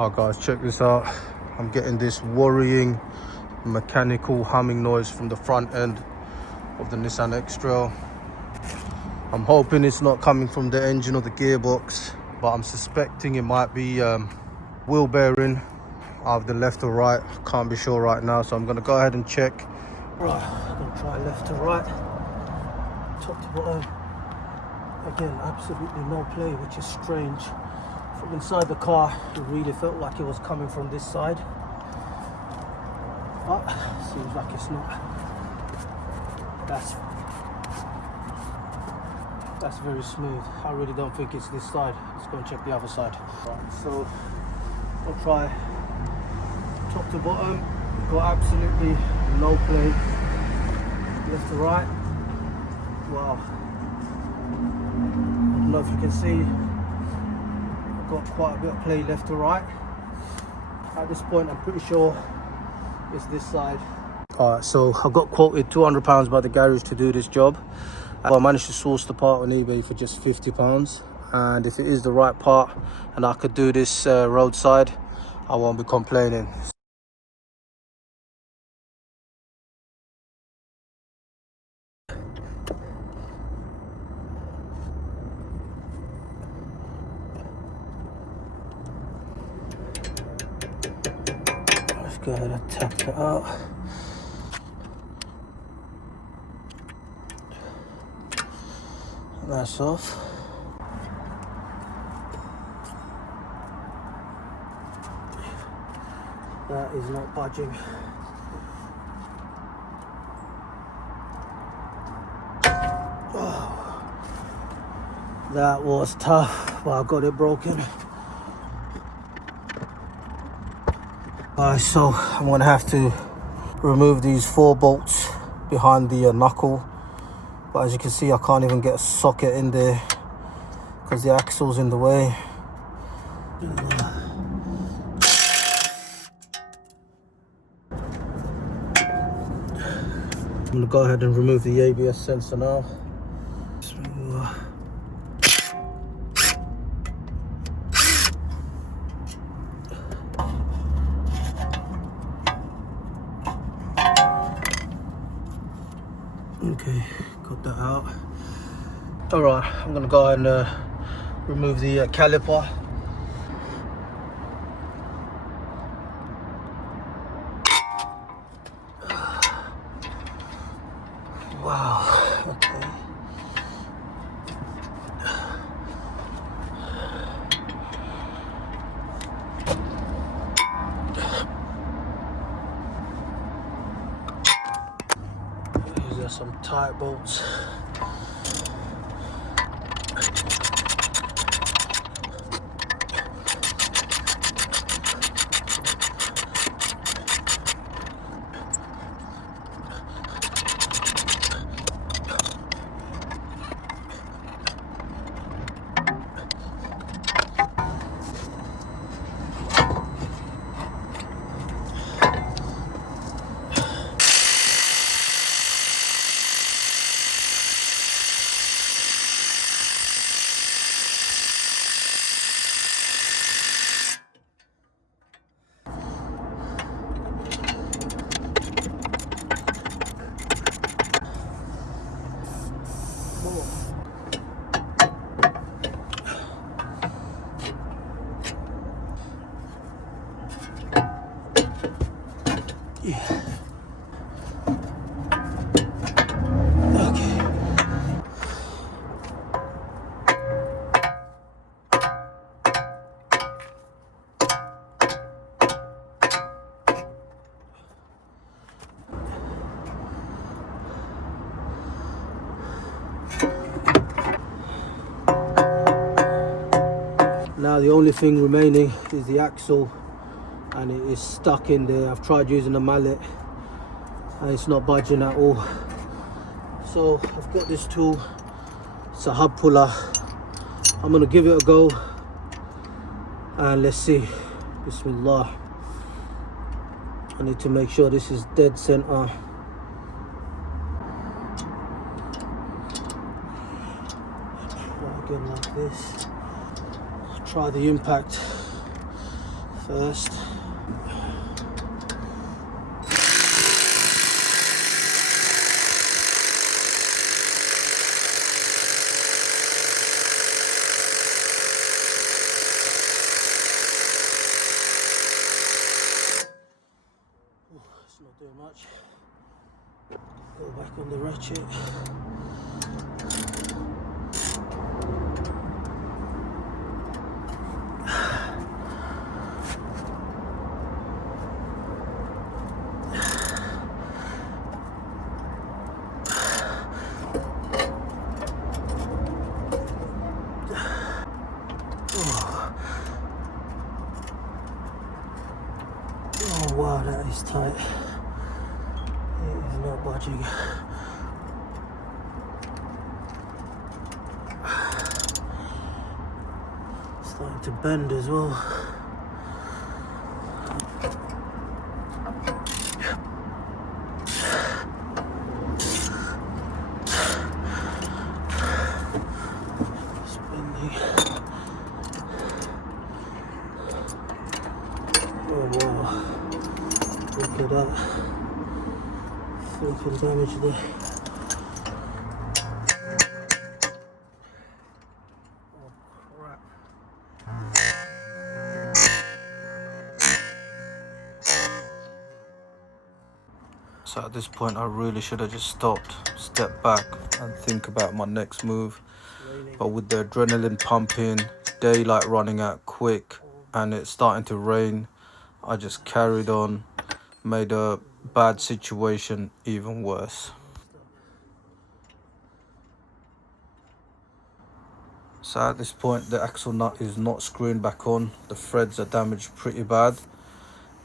Oh guys, check this out. I'm getting this worrying mechanical humming noise from the front end of the Nissan Xtrail. I'm hoping it's not coming from the engine or the gearbox, but I'm suspecting it might be wheel bearing, either left or right. Can't be sure right now, so I'm going to go ahead and check. Right, I'm going to try left to right, top to bottom. Again, absolutely no play, which is strange. From inside the car, it really felt like it was coming from this side, but seems like it's not. That's very smooth. I really don't think it's this side. Let's go and check the other side. Right, so I'll try top to bottom. Got absolutely no play. Left to right. Wow. I don't know if you can see. Got quite a bit of play left to right. At this point, I'm pretty sure it's this side. Alright, so I got quoted £200 by the garage to do this job. I managed to source the part on eBay for just £50, and if it is the right part and I could do this roadside, I won't be complaining. Let's go ahead and tap it out. That's off. That is not budging. Oh, that was tough, but I got it broken. So I'm gonna have to remove these 4 bolts behind the knuckle. But as you can see, I can't even get a socket in there because the axle's in the way. I'm gonna go ahead and remove the ABS sensor now. Okay, got that out. Alright, I'm gonna go ahead and remove the caliper. Wow, okay. These are some tight bolts. Yeah. Okay. Now the only thing remaining is the axle, and it is stuck in there. I've tried using a mallet and it's not budging at all. So I've got this tool, it's a hub puller. I'm gonna give it a go and let's see. Bismillah. I need to make sure this is dead center. Try again like this. Try the impact first. It's not doing much. Go back on the ratchet. Oh wow, that is tight. It is not budging. Starting to bend as well. Spending. Oh wow. Look at that. Freaking damage there. Oh crap. So at this point I really should have just stopped, stepped back and think about my next move. But with the adrenaline pumping, daylight running out quick and it's starting to rain, I just carried on, made a bad situation even worse. So at this point the axle nut is not screwing back on. The threads are damaged pretty bad,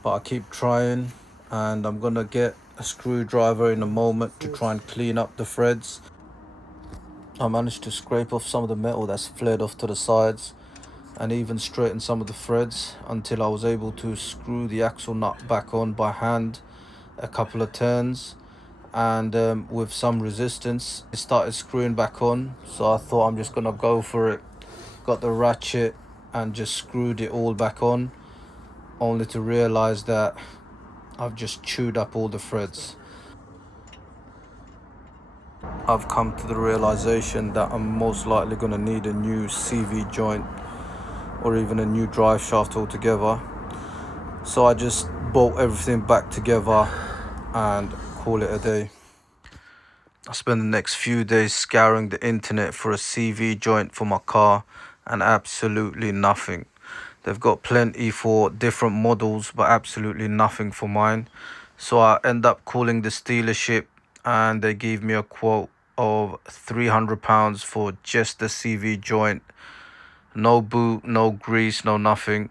but I keep trying, and I'm gonna get a screwdriver in a moment to try and clean up the threads. I managed to scrape off some of the metal that's flared off to the sides and even straighten some of the threads until I was able to screw the axle nut back on by hand a couple of turns, and with some resistance it started screwing back on. So I thought I'm just gonna go for it, got the ratchet and just screwed it all back on, only to realize that I've just chewed up all the threads. I've come to the realization that I'm most likely going to need a new CV joint or even a new drive shaft altogether. So I just bolt everything back together and call it a day. I spend the next few days scouring the internet for a CV joint for my car, and absolutely nothing. They've got plenty for different models, but absolutely nothing for mine. So I end up calling this dealership and they gave me a quote of £300 for just the CV joint. No boot, no grease, no nothing.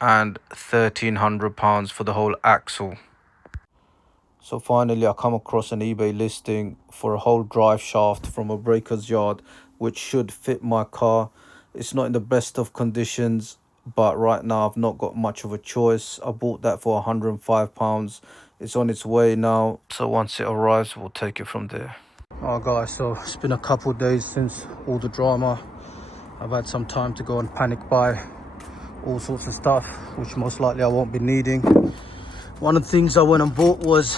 And £1,300 for the whole axle. So finally I come across an eBay listing for a whole drive shaft from a breaker's yard, which should fit my car. It's not in the best of conditions, but right now I've not got much of a choice. I bought that for £105. It's on its way now, so once it arrives we'll take it from there. Alright guys, so it's been a couple of days since all the drama. I've had some time to go and panic buy all sorts of stuff, which most likely I won't be needing. One of the things I went and bought was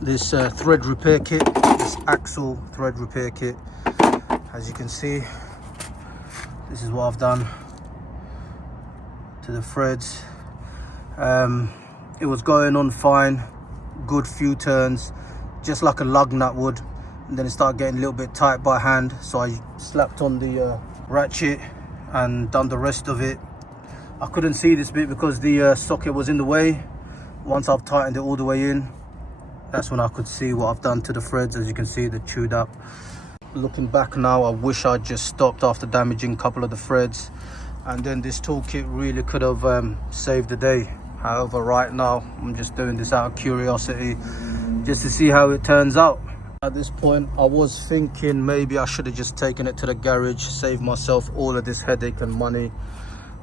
this thread repair kit, this axle thread repair kit. As you can see, this is what I've done to the threads. It was going on fine, good few turns, just like a lug nut would, and then it started getting a little bit tight by hand, so I slapped on the ratchet and done the rest of it. I couldn't see this bit because the socket was in the way. Once I've tightened it all the way in, that's when I could see what I've done to the threads. As you can see, they're chewed up. Looking back now, I wish I'd just stopped after damaging a couple of the threads, and then this toolkit really could have saved the day. However, right now I'm just doing this out of curiosity, just to see how it turns out. At this point I was thinking maybe I should have just taken it to the garage, saved myself all of this headache and money.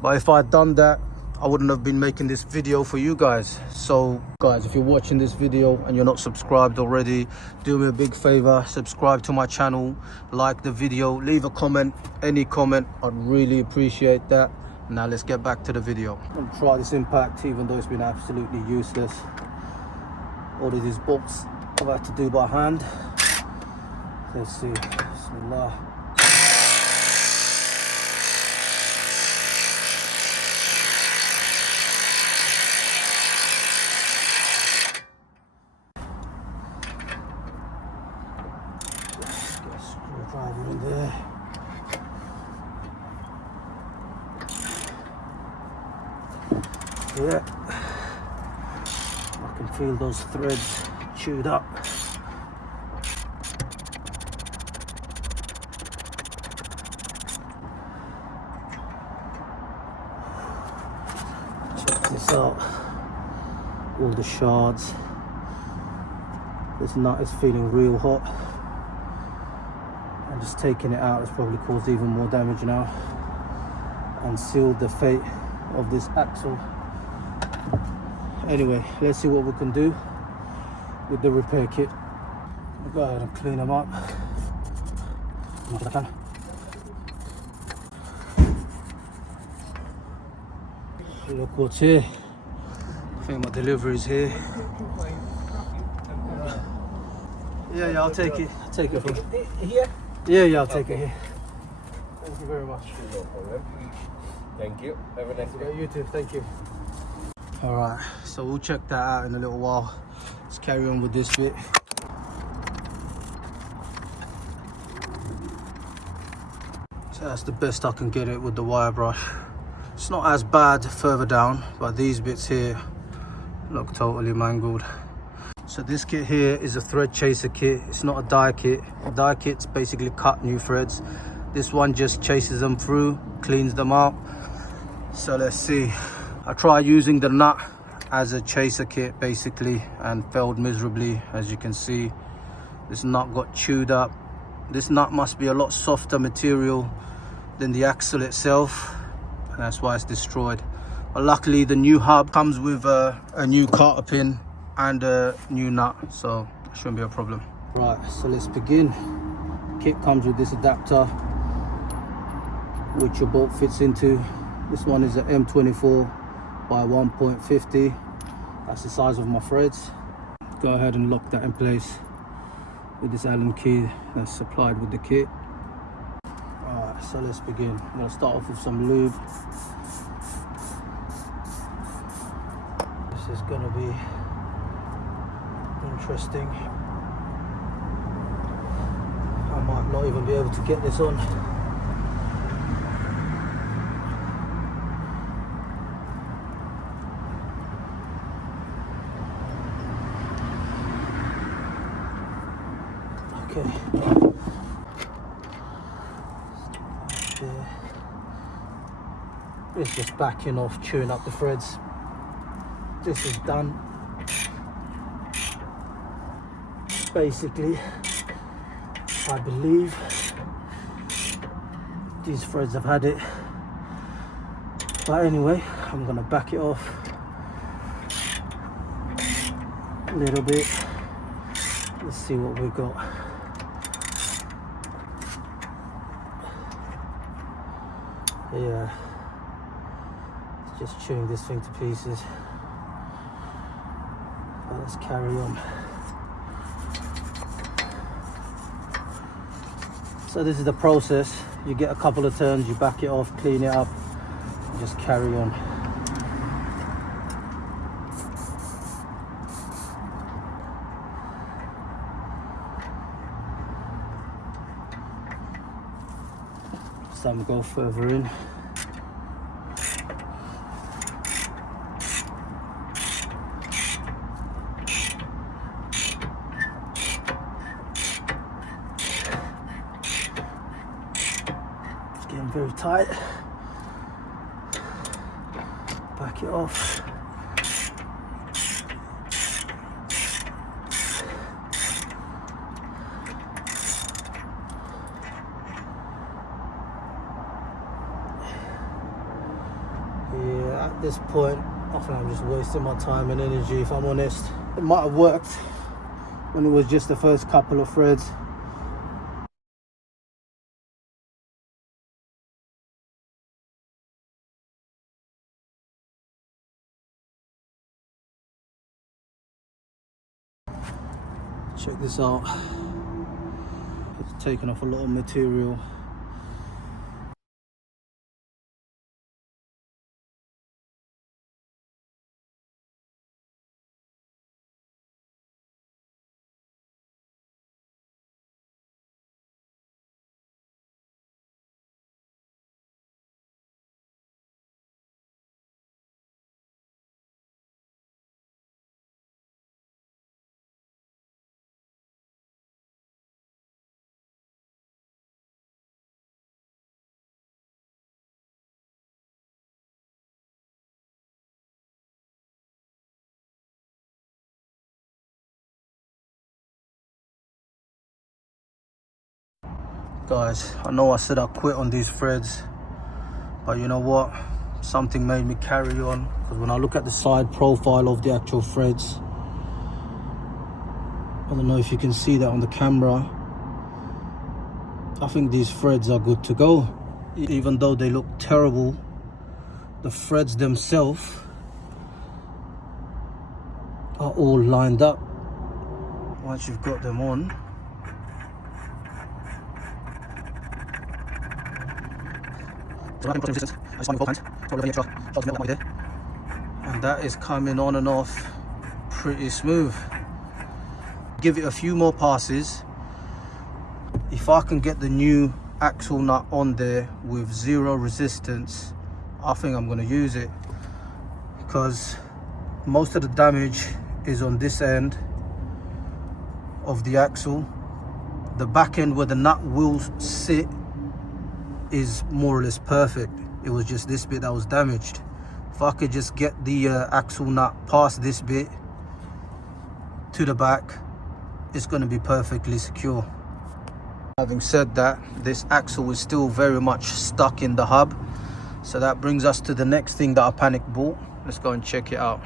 But if I'd done that, I wouldn't have been making this video for you guys. So guys, if you're watching this video and you're not subscribed already, do me a big favor, subscribe to my channel, like the video, leave a comment, any comment, I'd really appreciate that. Now let's get back to the video. I'm gonna try this impact, even though it's been absolutely useless. All of these bolts I've had to do by hand. Let's see. Bismillah. Get a screwdriver in there. Yeah, I can feel those threads chewed up. Check this out, all the shards. This nut is feeling real hot, and just taking it out has probably caused even more damage now and sealed the fate of this axle. Anyway, let's see what we can do with the repair kit. I'll go ahead and clean them up as much as I can. Look what's here. I think my delivery's here. Yeah, I'll take it. I'll take it from here. Yeah, I'll take it here. Thank you very much. No problem. Thank you. Have a nice day. You too. Thank you. All right, so we'll check that out in a little while. Let's carry on with this bit. So that's the best I can get it with the wire brush. It's not as bad further down, but these bits here look totally mangled. So this kit here is a thread chaser kit. It's not a die kit. A die kit's basically cut new threads. This one just chases them through, cleans them out. So let's see. I tried using the nut as a chaser kit basically and failed miserably. As you can see, this nut got chewed up. This nut must be a lot softer material than the axle itself, and that's why it's destroyed. But luckily the new hub comes with a new carter pin and a new nut, so it shouldn't be a problem. Right, so let's begin. Kit comes with this adapter which your bolt fits into. This one is an M24 by 1.50. That's the size of my threads. Go ahead and lock that in place with this Allen key that's supplied with the kit. Alright, so let's begin. I'm going to start off with some lube. This is going to be interesting. I might not even be able to get this on. Okay. It's just backing off, chewing up the threads. This is done. Basically, I believe these threads have had it. But anyway, I'm gonna back it off a little bit. Let's see what we got. Yeah, it's just chewing this thing to pieces. But let's carry on. So this is the process. You get a couple of turns, you back it off, clean it up, and just carry on. Some go further in. It's getting very tight. Back it off. Yeah, at this point, I think I'm just wasting my time and energy, if I'm honest. It might have worked when it was just the first couple of threads, Check this out. It's taken off a lot of material. Guys, I know I said I quit on these threads, but you know what? Something made me carry on, because when I look at the side profile of the actual threads, I don't know if you can see that on the camera, I think these threads are good to go. Even though they look terrible, the threads themselves are all lined up. Once you've got them on, and that is coming on and off pretty smooth. Give it a few more passes. If I can get the new axle nut on there with zero resistance, I think I'm going to use it, because most of the damage is on this end of the axle. The back end where the nut will sit is more or less perfect. It was just this bit that was damaged. If I could just get the axle nut past this bit to the back, it's going to be perfectly secure. Having said that, this axle is still very much stuck in the hub, so that brings us to the next thing that I panic bought. Let's go and check it out.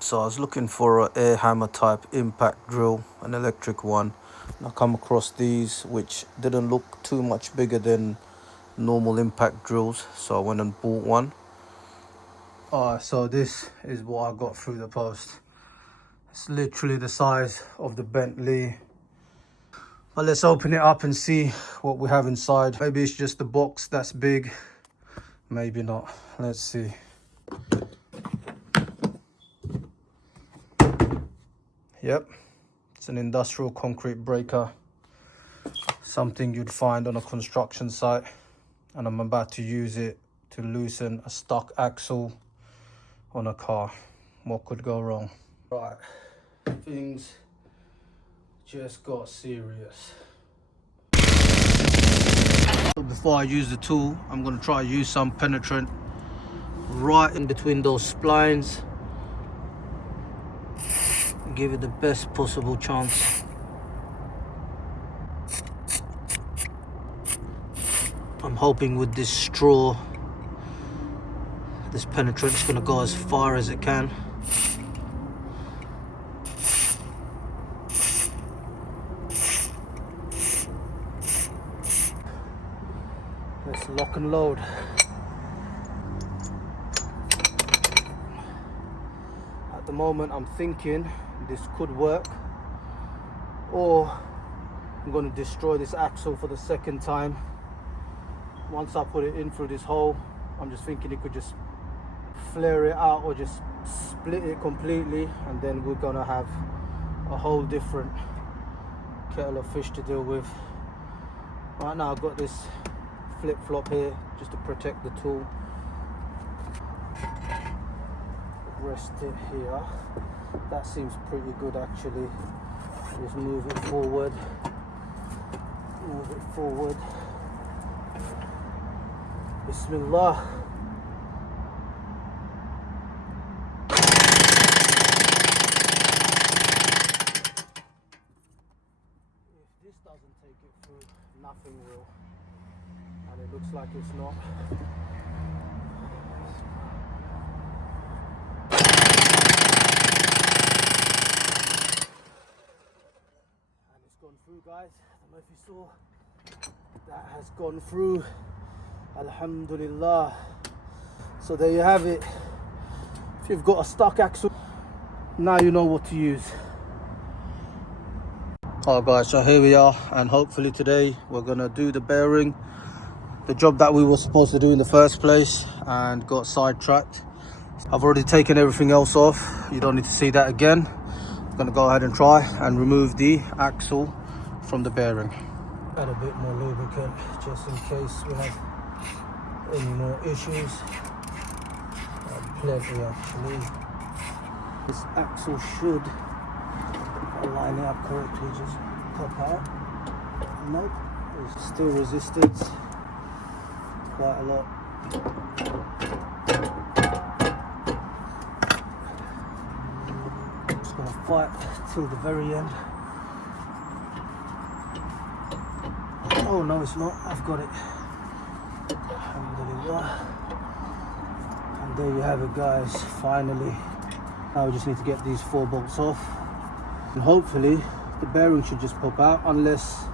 So I was looking for an air hammer type impact drill, an electric one, and I come across these which didn't look too much bigger than normal impact drills, so I went and bought one. So this is what I got through the post. It's literally the size of the Bentley. But let's open it up and see what we have inside. Maybe it's just the box that's big, maybe not. Let's see. Yep, it's an industrial concrete breaker, something you'd find on a construction site, and I'm about to use it to loosen a stock axle on a car. What could go wrong? Right, things just got serious. Before I use the tool, I'm going to try to use some penetrant right in between those splines. Give it the best possible chance. I'm hoping with this straw, this penetrant's going to go as far as it can. Let's lock and load. At the moment I'm thinking this could work, or I'm going to destroy this axle for the second time. Once I put it in through this hole, I'm just thinking it could just flare it out or just split it completely, and then we're going to have a whole different kettle of fish to deal with. Right now I've got this flip-flop here just to protect the tool. Rest it here. That seems pretty good actually. Just move it forward. Move it forward. Bismillah. If this doesn't take it through, nothing will. And it looks like it's not. And it's gone through, guys. I don't know if you saw. That has gone through. Alhamdulillah. So there you have it. If you've got a stock axle, now you know what to use. Alright guys, so here we are, and hopefully today we're gonna do the bearing, the job that we were supposed to do in the first place and got sidetracked. I've already taken everything else off, you don't need to see that again. I'm gonna go ahead and try and remove the axle from the bearing. Add a bit more lubricant just in case we have any more issues. Plenty actually. This axle should, if I line it up correctly, just pop out. Nope, it's still resistance quite a lot. Just gonna fight till the very end. Oh no, it's not, I've got it. Alhamdulillah. And there you have it guys, finally. Now we just need to get these 4 bolts off. And hopefully the bearing should just pop out, unless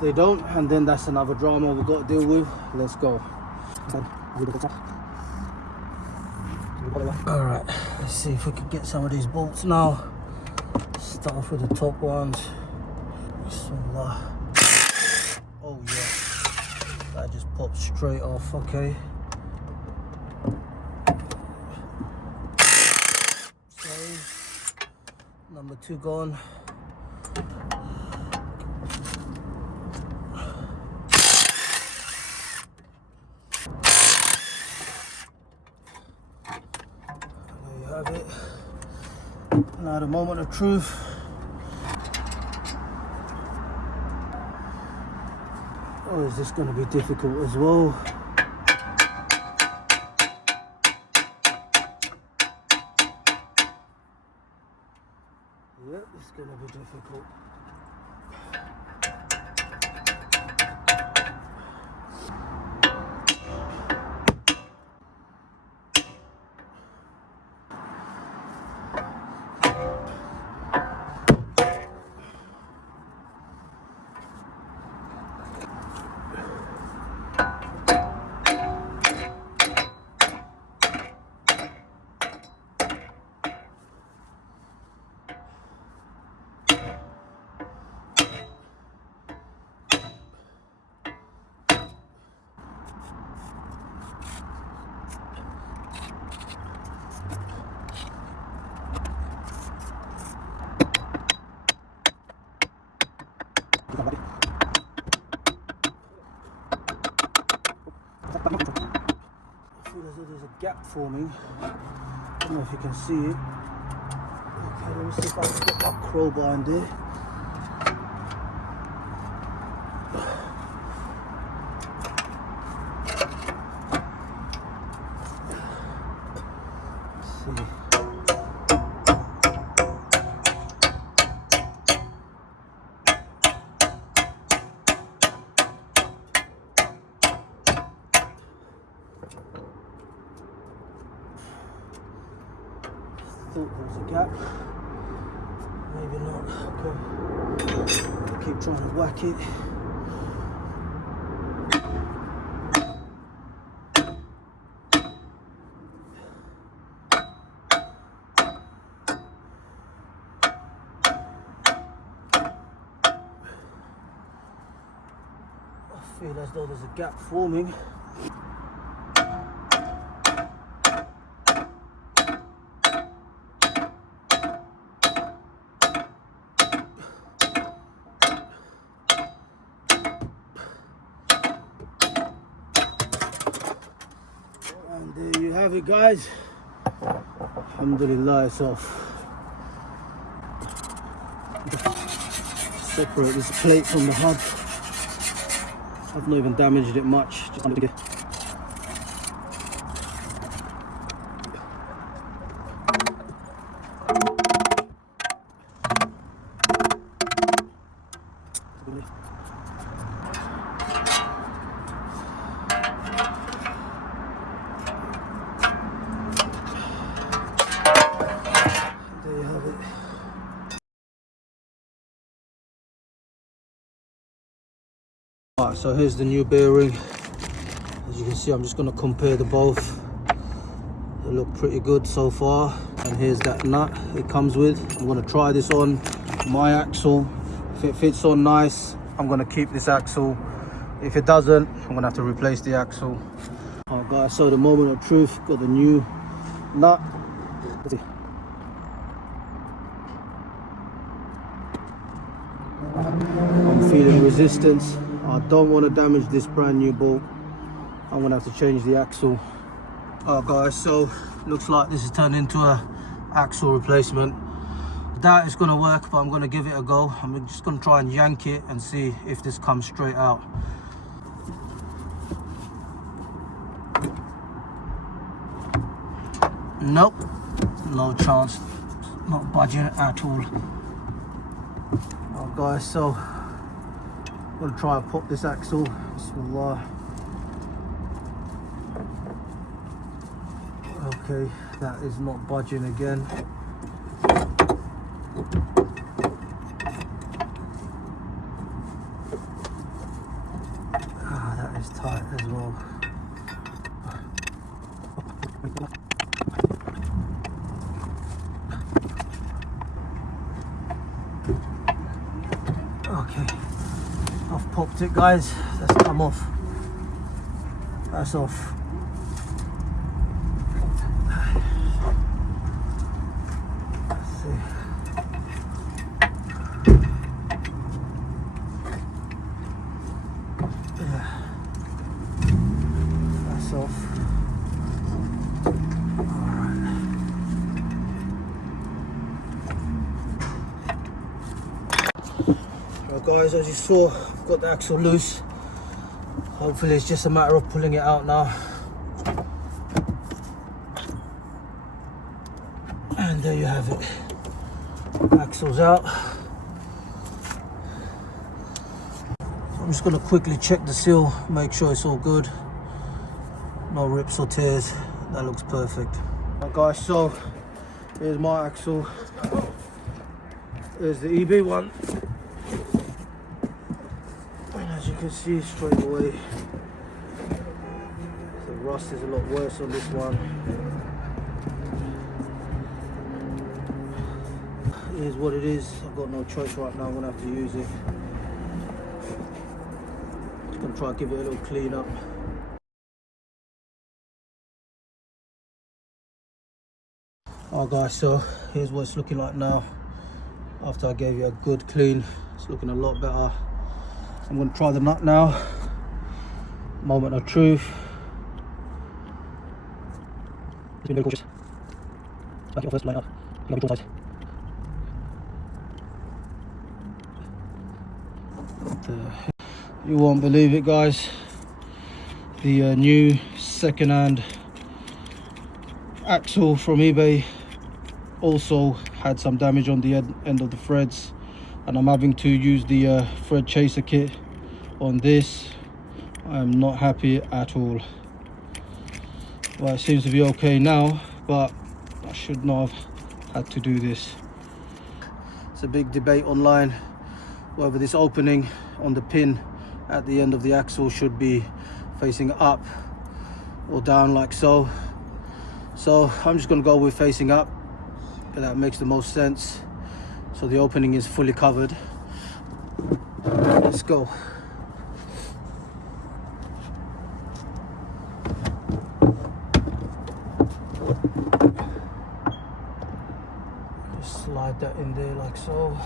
they don't, and then that's another drama we've got to deal with. Let's go. Alright, let's see if we can get some of these bolts now. Start off with the top ones. Bismillah. Oh yeah, that just popped straight off. Okay, so number 2 gone. There you have it. Now the moment of truth. Oh, is this going to be difficult as well? Yep, it's going to be difficult. I feel as though there's a gap forming. I don't know if you can see it. Okay, let me see if I can get that crowbar in there. Let's see. Thought there was a gap. Maybe not. Okay. I'll keep trying to whack it. I feel as though there's a gap forming. And there you have it guys. Alhamdulillah, it's off. Separate this plate from the hub. I've not even damaged it much. Just wanted to get. There you have it. Alright, so here's the new bearing. As you can see, I'm just going to compare the both. They look pretty good so far. And here's that nut it comes with. I'm going to try this on my axle. If it fits on nice, I'm going to keep this axle. If it doesn't, I'm going to have to replace the axle. Alright guys, so the moment of truth, got the new nut. I'm feeling resistance. I don't want to damage this brand new bolt. I'm going to have to change the axle. Alright guys, so looks like this has turned into a axle replacement. I doubt it's going to work, but I'm going to give it a go. I'm just going to try and yank it and see if this comes straight out. Nope, no chance, not budging at all. Alright guys, so I'm going to try and pop this axle. Bismillah. Okay, that is not budging again. Ah, that is tight as well. Okay, I've popped it guys, that's come off. That's off. Off. Alright. Well guys, as you saw, I've got the axle loose. Hopefully it's just a matter of pulling it out now. And there you have it. Axle's out. I'm just going to quickly check the seal, make sure it's all good. No rips or tears. That looks perfect. Right guys, so here's my axle. There's the EB one. And as you can see straight away, the rust is a lot worse on this one. Here's what it is. I've got no choice right now. I'm gonna have to use it. Just gonna try and give it a little clean up. Alright guys, so here's what it's looking like now. After I gave it a good clean, it's looking a lot better. I'm going to try the nut now. Moment of truth. Be very cautious. Back it off first, line up. You got to be tight. You won't believe it guys. The new second-hand axle from eBay also had some damage on the end of the threads, and I'm having to use the thread chaser kit on this. I'm not happy at all. Well, it seems to be okay now, but I should not have had to do this. It's a big debate online whether this opening on the pin at the end of the axle should be facing up or down like so. So I'm just going to go with facing up. That makes the most sense. So the opening is fully covered. Let's go. Just slide that in there like so.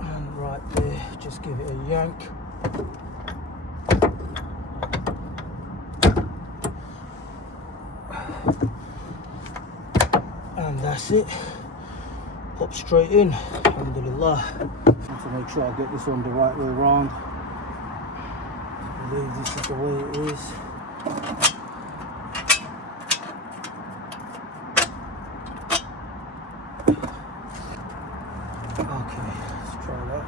And right there, just give it a yank. And that's it. Pop straight in. Alhamdulillah. Have to make sure I get this on the right way around. I believe this is the way it is. Okay, let's try that.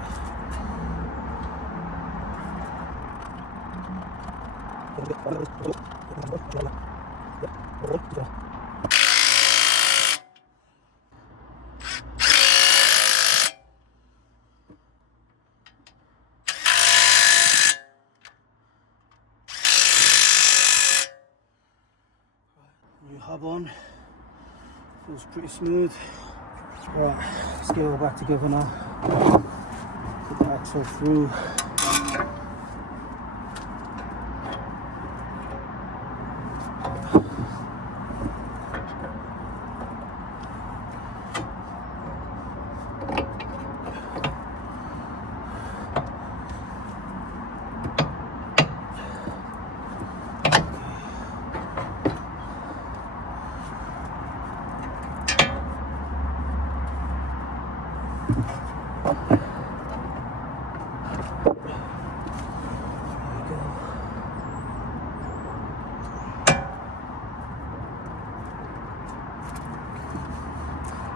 New hub on. Feels pretty smooth. Right, let's get it all back together now. Put the axle through.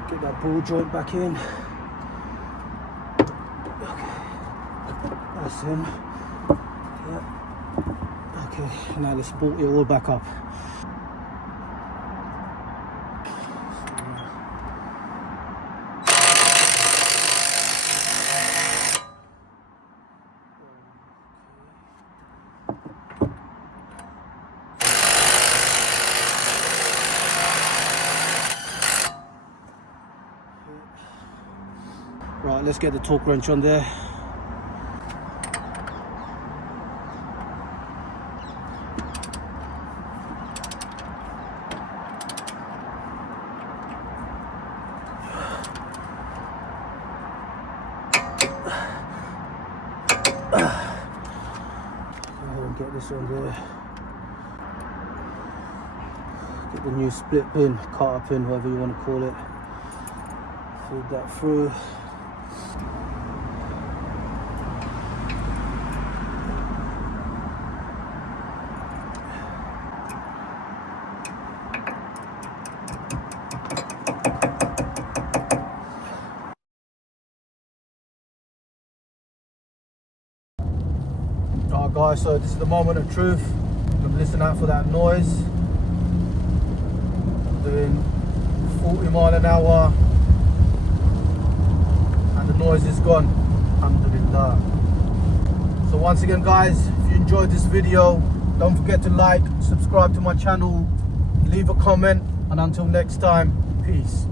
Get that ball joint back in. Okay, that's in. Yep. Okay, now let's bolt it all back up. Right, let's get the torque wrench on there. Get this on there. Get the new split pin, cutter pin, whatever you want to call it. Feed that through. Alright guys, so this is the moment of truth. I'm listening out for that noise. I'm doing 40 mile an hour and the noise is gone. Alhamdulillah. So once again guys, if you enjoyed this video, don't forget to like, subscribe to my channel, leave a comment, and until next time, peace.